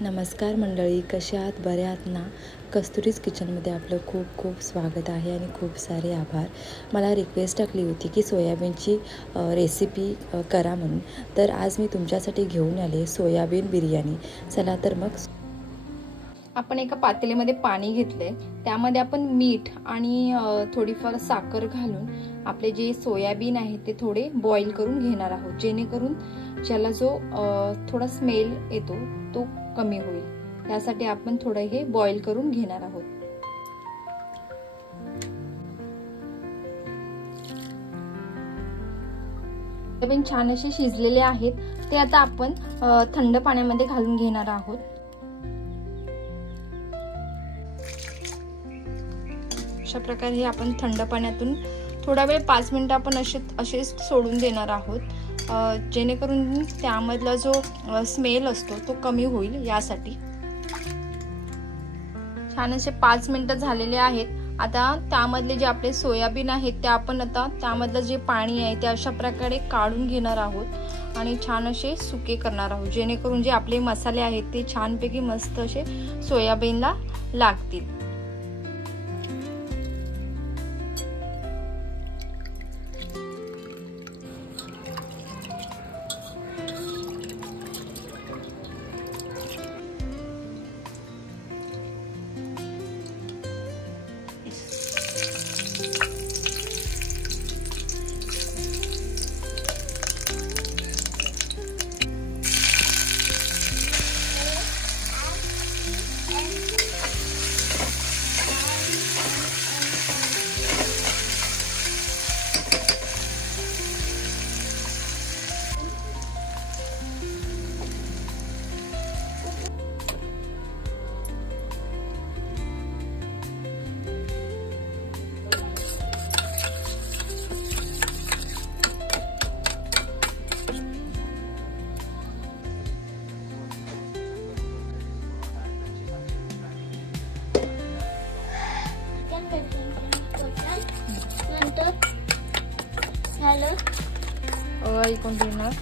नमस्कार मंडळी, कशा आहात? बऱ्या आहात ना? कस्तुरीज किचनमध्ये आपलं खूप खूप स्वागत आहे आणि खूप सारे आभार. मला रिक्वेस्ट टाकली होती की सोयाबीनची रेसिपी करा म्हणून. तर आज मी तुमच्यासाठी घेऊन आले सोयाबीन बिर्याणी. चला तर मग आपण एका पातेल्यामध्ये पाणी घेतले, त्यामध्ये आपण मीठ आणि थोडीफार साखर घालून आपले जे सोयाबीन आहे ते थोडे बॉईल करून घेणार आहोत, जेणेकरून ज्याला जो थोडा स्मेल येतो तो कमी होईल। यासाठी आपण थोडं हे बॉईल करून घेणार आहोत। सोयाबीन छान असे शिजलेले आहेत, ते आता आपण थंड पाण्यामध्ये घालून घेणार आहोत। अशा प्रकारे आपण थंड पाण्यातून थोडा वेळ 5 मिनिटं आपण असे सोडून देणार आहोत, जेणेकरून त्यामधला जो स्मेल असतो तो कमी होईल। यासाठी छान असे 5 मिनिटं झालेले आहेत। आता त्यामधले जे आपले सोयाबीन आहेत ते आपण आता त्यामधलं जे पाणी आहे ते अशा प्रकारे काढून घेणार आहोत आणि छान असे सुके करणार आहोत, जेणेकरून जे आपले मसाले आहेत ते छानपैकी मस्त असे सोयाबीनला लागतील। ऐकून घेणार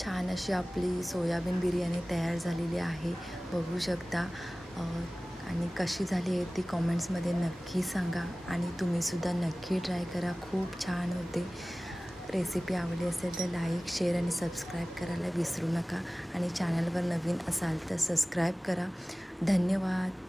छान अशी आपली सोयाबीन बिर्याणी तयार झालेली आहे, बघू शकता। आणि कशी झाली आहे ती कॉमेंट्समध्ये नक्की सांगा आणि तुम्हीसुद्धा नक्की ट्राय करा, खूप छान होते। रेसिपी आवडली असेल तर लाईक, शेअर आणि सबस्क्राईब करायला विसरू नका आणि चॅनलवर नवीन असाल तर सबस्क्राईब करा। धन्यवाद।